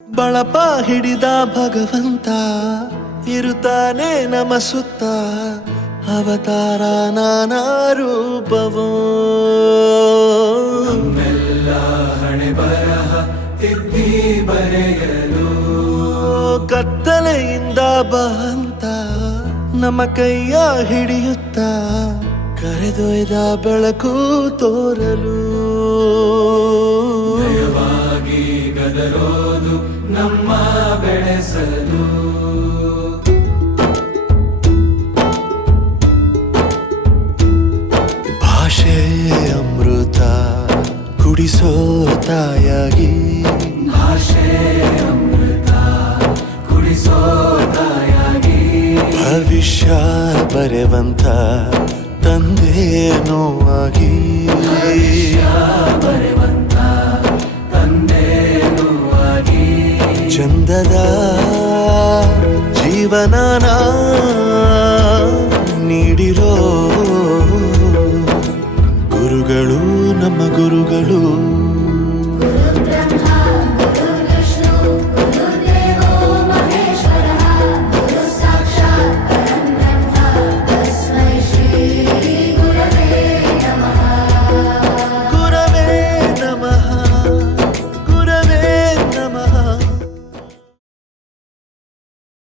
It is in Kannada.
ಬಳಪ ಹಿಡಿದ ಭಗವಂತ ಇರುತ್ತಾನೆ ನಮ ಸುತ್ತ ಅವತಾರ ನಾನಾ ರೂಪವೋ ನಮ್ಮೆಲ್ಲ ಹಣೆ ಬರಹ ತಿದ್ದಿ ಬರೆಯಲು ಕತ್ತಲೆಯಿಂದ ಬಂತ ನಮ್ಮ ಕೈಯ ಹಿಡಿಯುತ್ತ ಕರೆದೊಯ್ದ ಬೆಳಕು ತೋರಲು ದಯವಾಗಿ ಗದರೋದು ನಮ್ಮ ಬೆಳೆಸಲು ಭಾಷೆ ಅಮೃತ ಕುಡಿಸೋ ತಾಯಾಗಿ ಭಾಷೆ ಅಮೃತ ಕುಡಿಸೋ ತಾಯಾಗಿ ಭವಿಷ್ಯ ಬರೆವಂತ ತಂದೇನೋ ಆಗಿ ಬರೆವಂತ ತಂದೇನೂ ಆಗಿ ಚಂದದ ಜೀವನನ ನೀಡಿರೋ